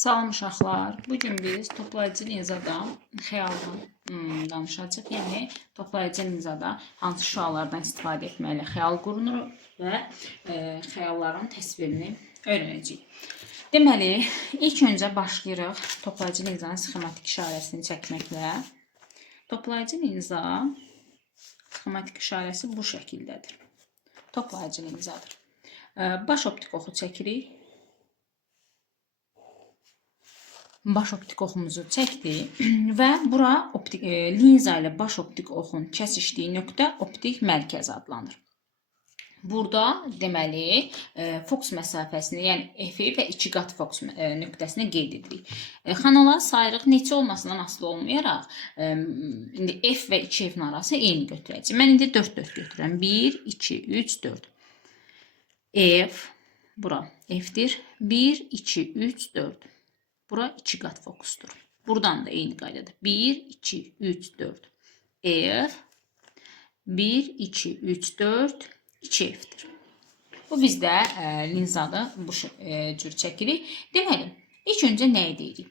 Salam uşaqlar. Bugün biz toplayıcı linzada xəyaldan danışacağıq. Yəni toplayıcı linzada hansı şüalardan istifadə etməklə xəyal qurulur və xəyalların təsvirini öyrənəcəyik. Deməli, ilk öncə başlayırıq toplayıcı linzanın sxematik işarəsini çəkməklə. Toplayıcı linza sxematik işarəsi bu şəkildədir. Toplayıcı linzadır. Baş optik oxu çəkirik. Baş optik oxumuzu çəkdik və bura linza ilə baş optik oxun kəsişdiyi nöqtə optik mərkəz adlanır. Burada deməli fokus məsafəsini, yəni F-i və 2 qat fokus nöqtəsini qeyd edirik. Xanaları sayırıq, neçə olmasından asılı olmayaraq indi F və 2F-in arası eyni götürəcəyik. Mən indi 4 götürürəm. 1, 2, 3, 4. F, bura F-dir. 1, 2, 3, 4. Bura 2 qat fokusdur. Buradan da eyni qaydadır. 1, 2, 3, 4. F. 1, 2, 3, 4. 2F-dir. Bu bizdə linzada bu cür çəkirik. Deməli, ilk öncə nə edirik?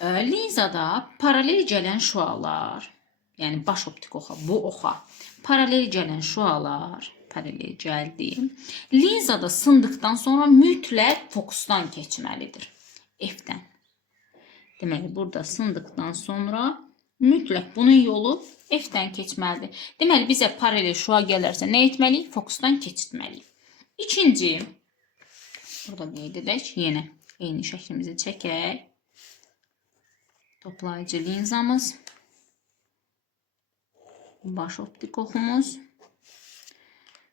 Linzada paralel gələn şüalar, yəni baş optik oxa, bu oxa paralel gələn şüalar, paralel gəldi. Linzada sındıqdan sonra mütləq fokusdan keçməlidir. F-dən. Deməli, burada sındıqdan sonra mütləq bunun yolu F-dən keçməlidir. Deməli, bizə paralel şüa gələrsə nə etməliyik? Fokusdan keçirtməliyik. İkinci, burada qeyd edək, yenə eyni şəklimizi çəkək. Toplayıcı linzamız, baş optik oxumuz,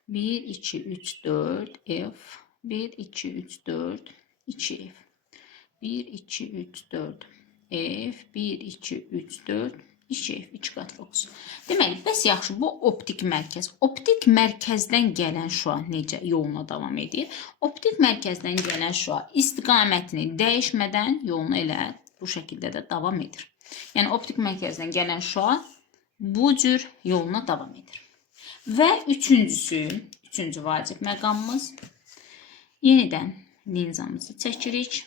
1, 2, 3, 4, F, 1, 2, 3, 4, 2F, 1, 2, 3, 4, F, 1, 2, 3, 4, 2F, 2 qat fokus. Deməli, bəs yaxşı, bu optik mərkəz. Optik mərkəzdən gələn şüa necə yoluna davam edir? Optik mərkəzdən gələn şüa istiqamətini dəyişmədən yoluna elə bu şəkildə də davam edir. Yəni, optik mərkəzdən gələn şüa bu cür yoluna davam edir. Və üçüncü vacib məqamımız, yenidən linzamızı çəkirik.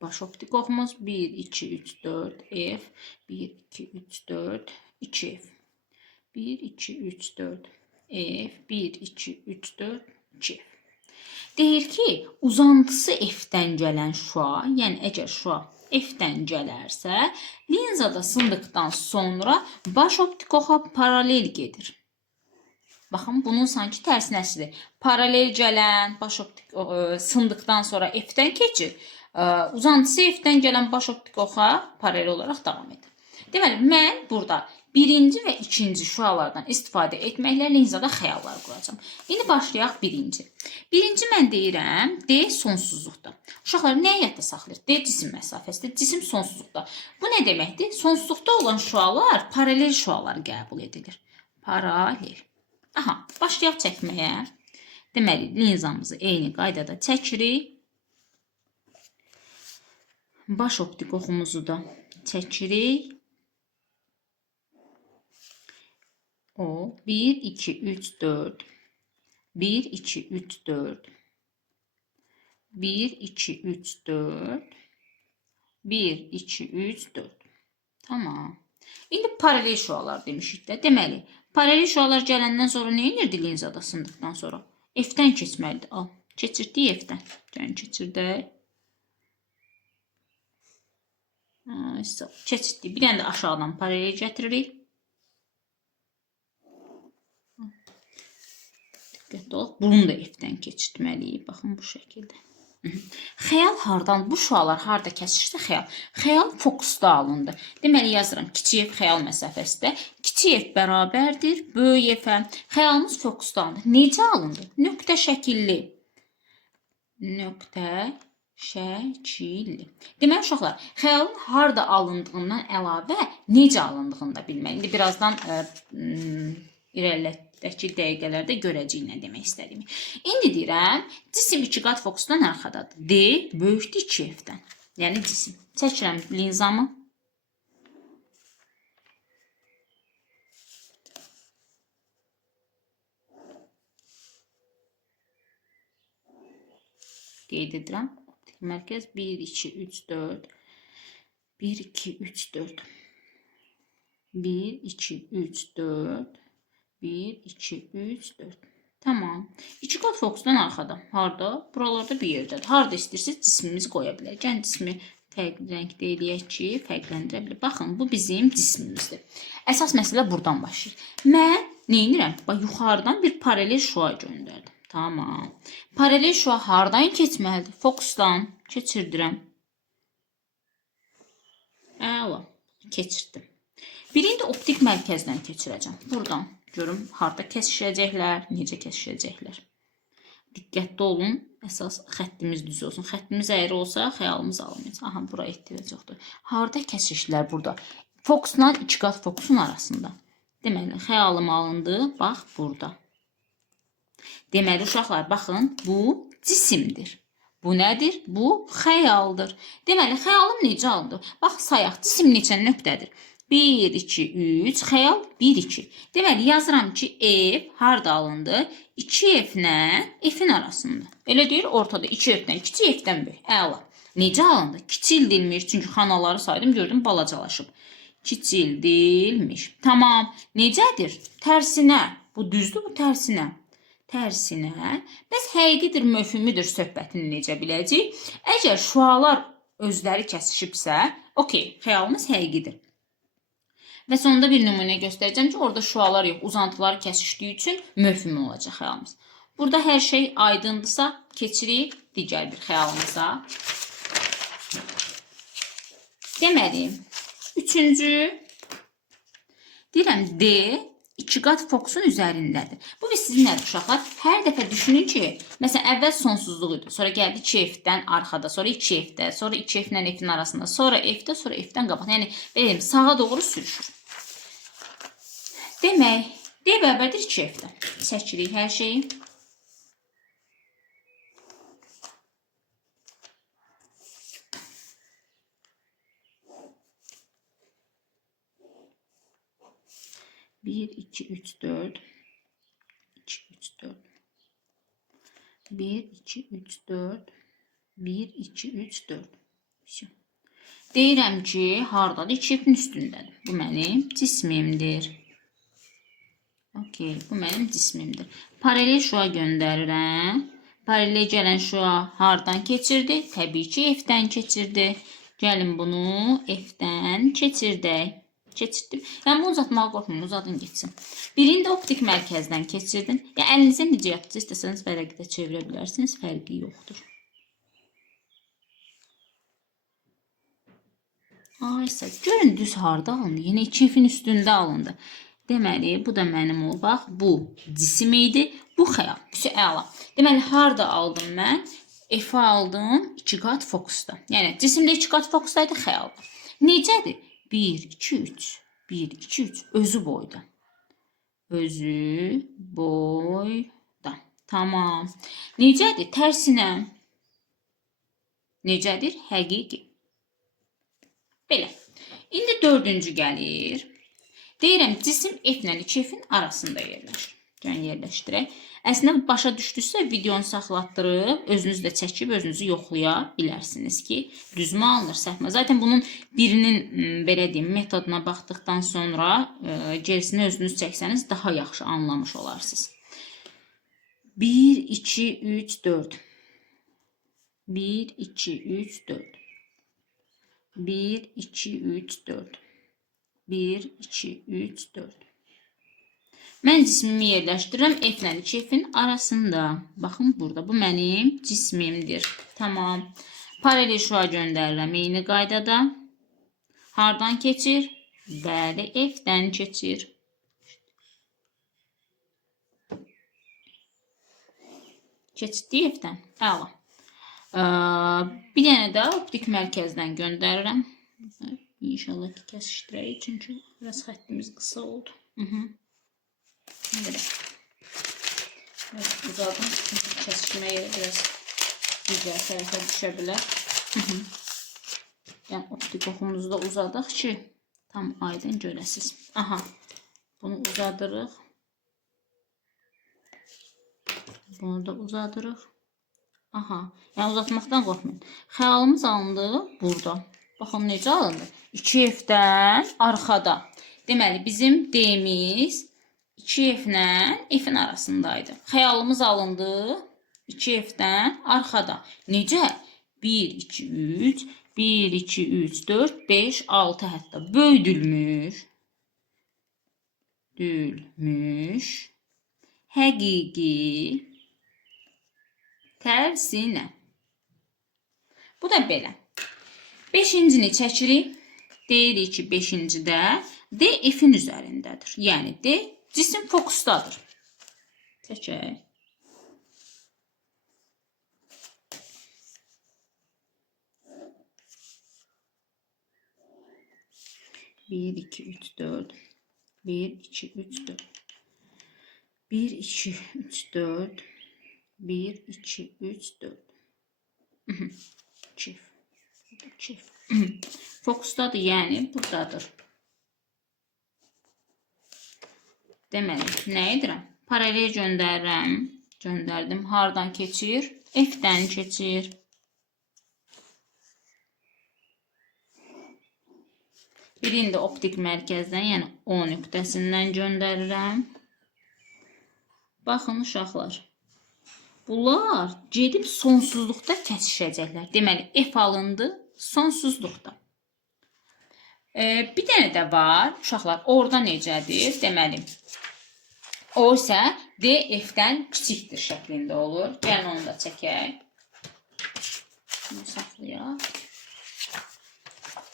Baş optik oxumuz 1, 2, 3, 4, F, 1, 2, 3, 4, 2F, 1, 2, 3, 4, F, 1, 2, 3, 4, 2F. Deyir ki, uzantısı F-dən gələn şüa, yəni əgər şüa F-dən gələrsə, linzada sındıqdan sonra baş optik oxa paralel gedir. Baxın, bunun sanki tərsinəsidir. Paralel gələn baş optik sındıqdan sonra F-dən keçir. Uzantısı F-dən gələn baş optik oxa paralel olaraq davam edir. Deməli, mən burada birinci və ikinci şüalardan istifadə etməklə linzada xəyallar quracağım. İndi başlayaq birinci. Birinci mən deyirəm, D sonsuzluqda. Uşaqlar, nə yadda saxlayır? D cisim məsafəsidir, cisim sonsuzluqda. Bu nə deməkdir? Sonsuzluqda olan şüalar paralel şüalar qəbul edilir. Paralel. Aha, başlayaq çəkməyə. Deməli, linzamızı eyni qaydada çəkirik. Baş optik oxumuzu da çəkirik. O 1, 2, 3, 4. 1, 2, 3, 4. 1, 2, 3, 4. 1, 2, 3, 4. Tamam. İndi paralel şüalar demişik də. Deməli, paralel şüalar gələndən sonra nə edirdi linzada sındıqdan sonra? F-dən keçməlidir. Al, keçirdik F-dən. Yəni, keçirdək. Keçirdik. Bir dənə də aşağıdan paralel gətiririk. Diqqətli olaq. Bunu da F-dən keçirtməliyik. Baxın, bu şəkildə. Xəyal hardan? Bu şüalar harada kəsişsə xəyal? Xəyal fokusda alındı. Deməli, yazıram. Kiçik F xəyal məsafəsində. Kiçik F bərabərdir böyük F-ə. Xəyalımız fokusda alındı. Necə alındı? Nöqtə şəkilli. Nöqtə şəkilli. Deməli, uşaqlar, xəyalın harada alındığından əlavə necə alındığını da bilmək. İndi birazdan irəlidəki dəqiqələrdə görəcəyik nə demək istədiyimi. İndi deyirəm, cisim 2 qat fokusdan arxadadır. D böyükdür 2F-dən. Yəni cisim. Çəkirəm linzamı. qeyd edirəm. Optik mərkəz 1, 2, 3, 4. 1, 2, 3, 4. 1, 2, 3, 4. 1, 2, 3, 4. Tamam. İki qat fokusdan arxada. Harda? Buralarda bir yerdədir. Harda istəyirsiniz cismimizi qoya bilərik. Yəni cismi fərqli rəngdə eləyək ki, fərqləndirə bilir. Baxın, bu bizim cismimizdir. Əsas məsələ buradan başlayır. Mən nə edirəm? Bax, yuxarıdan bir paralel şua göndərdim. Tamam. Paralel şua hardan keçməlidir? Fokusdan keçirdirəm. Əla. Keçirdim. Birini də optik mərkəzdən keçirəcəm. Buradan. Görüm, harada kəsişəcəklər, necə kəsişəcəklər. Diqqətli olun, əsas xəttimiz düz olsun. Xəttimiz əyri olsa, xəyalımız alınmayacaq. Aha, bura ehtiyac yoxdur. Harada kəsişlər burada? Fokusla iki qat fokusun arasında. Deməli, xəyalım alındı, bax, burada. Deməli, uşaqlar, baxın, bu cisimdir. Bu nədir? Bu xəyaldır. Deməli, xəyalım necə alındı? Bax, sayaq, cisim neçə nöqtədir? 1, 2, 3, xəyal 1, 2. Deməli, yazıram ki, F harada alındı? 2F-lə F-in arasında. Elə deyir, ortada 2F-dən kiçik F-dən böyük. Əla. Necə alındı? Kiçildilmiş. Çünki xanaları saydım, gördüm, balacalaşıb. Kiçildilmiş. Tamam. Necədir? Tərsinə. Bu düzdür, bu tərsinə. Tərsinə. Bəs həqiqidir, möfhümüdür söhbətini necə biləcək? Əgər şualar özləri kəsişibsə, okey, xəyalımız həqiqidir. Və sonunda bir nümunə göstərəcəm ki, orada şualar yox, uzantıları kəsişdiyi üçün möfhüm olacaq xəyalımız. Burada hər şey aydındırsa, keçirik digər bir xəyalımıza. Deməli, üçüncü, deyirəm D, iki qat fokusun üzərindədir. Bu biz sizin nədir uşaqlar? Hər dəfə düşünün ki, məsələn, əvvəl sonsuzluq idi, sonra gəldi 2F-dən arxada, sonra 2F-də, sonra 2F-lə F-in arasında, sonra F-də, sonra F-dən qabaq. Yəni, belə sağa doğru sürüşür. Demək, D bərabərdir 2F-dən. Çəkirik hər şeyi. Bir, iki, üç, dörd. 2, 3, 4. 1, 2, 3, 4. 1, 2, 3, 4. Deyirəm ki, haradadır? 2F-in üstündədir. Bu mənim cismimdir. Okey, bu mənim cismimdir. Paralel şua göndərirəm. Paralel gələn şua hardan keçirdi? Təbii ki, F-dən keçirdi. Gəlin bunu F-dən keçirdək. Keçirdim. Yəni, bunu uzatmağa qorxmayın, uzadın geçsin. Birini də optik mərkəzdən keçirdin. Yəni, əlinizə necə yapdınız, istəsəniz vərəqi də çevirə bilərsiniz, fərqi yoxdur. Aysa, görün düz harda alındı? Yəni, 2F-in üstündə alındı. Deməli, bu da mənim o. Bax, bu cisim idi, bu xəyal. Büsü əla. Deməli, harda aldım mən? F-i aldım 2 qat fokusda. Yəni, cisimdə 2 qat fokusdaydı, xəyalda. Necədir? 1, 2, 3. 1, 2, 3. Özü boyda. Özü boyda. Tamam. Necədir? Tərsinə. Necədir? Həqiqi. Belə. İndi dördüncü gəlir. Deyirəm, cisim F-lə 2F-in arasında yerləşir. Yəni, yerləşdirək. Əslində, başa düşdüksə, videonu saxlatdırıb, özünüz də çəkib, özünüzü yoxlaya bilərsiniz ki, düzmə alınır, səhvmə. Zaten bunun birinin, belə deyim, metoduna baxdıqdan sonra gerisini özünüz çəksəniz, daha yaxşı anlamış olarsınız. 1, 2, 3, 4. 1, 2, 3, 4. 1, 2, 3, 4. 1, 2, 3, 4. Mən cismimi yerləşdirirəm F-lə 2F-in arasında. Baxın burada, bu mənim cismimdir. Tamam. Paralel şua göndərirəm eyni qaydada. Hardan keçir? Bəli, F-dən keçir. Keçdi F-dən. Əla. Bir dənə də optik mərkəzdən göndərirəm. İnşallah ki, kəsişdirək, çünki biraz xəttimiz qısa oldu. Belə. Biraz uzadım, çünki kəsişməyə biraz digər tərəfə düşə bilər. Yəni, optik oxumuzu da uzadıq ki, tam aydın görəsiz. Aha, bunu uzadırıq. Bunu da uzadırıq. Aha, yəni uzatmaqdan qorxmayın. Xəyalımız alındı burada. Baxın necə alındı? 2F-dən arxada. Deməli, bizim D-miz 2F-lə F-in arasındaydı. Xəyalımız alındı 2F-dən arxada. Necə? 1, 2, 3, 1, 2, 3, 4, 5, 6 hətta böyüdülmüş. Həqiqi tərsinə. Bu da belə. 5-cini çəkirik. Deyirik ki, 5-cidə D F-in üzərindədir. Yəni D cisim fokusdadır. Çəkək. Bir, iki, üç, dört. 1, 2, 3, 4. 1, 2, 3, 4. 1, 2, 3, 4. Çift. Çift. Fokusdadır, yəni buradadır. Deməli, nə edirəm? Paralel göndərirəm. Göndərdim. Hardan keçir? F-dən keçir. Birini də optik mərkəzdən, yəni O nöqtəsindən göndərirəm. Baxın uşaqlar. Bunlar gedib sonsuzluqda kəsişəcəklər. Deməli, F alındı sonsuzluqda. Bir dənə də var. Uşaqlar, orada necədir? Deməli, o isə D F-dən kiçikdir şəklində olur. Gəlin onu da çəkək. Bunu saxlayaq.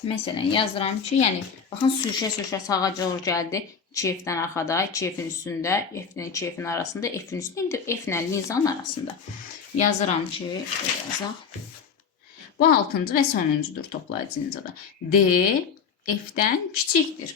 Məsələn, yazıram ki, yəni, baxın, sürüşə sağa doğru gəldi. 2F-dən arxada, 2F-in üstündə, F-dən 2F-in arasında, F-in üstündə, indi F-lə linzanın arasında. Yazıram ki, yazaq. Bu 6-cı və sonuncudur toplayıcı linzada. D F-dən kiçikdir.